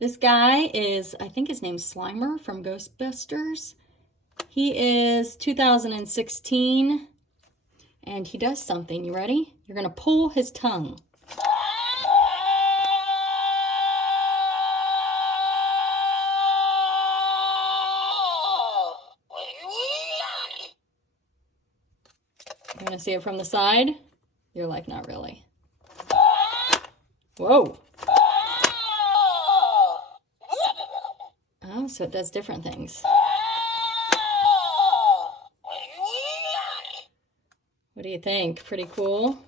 This guy is, I think his name's Slimer from Ghostbusters. He is 2016, and he does something. You ready? You're gonna pull his tongue. You wanna see it from the side? You're like, not really. Whoa. Oh, so it does different things. What do you think? Pretty cool?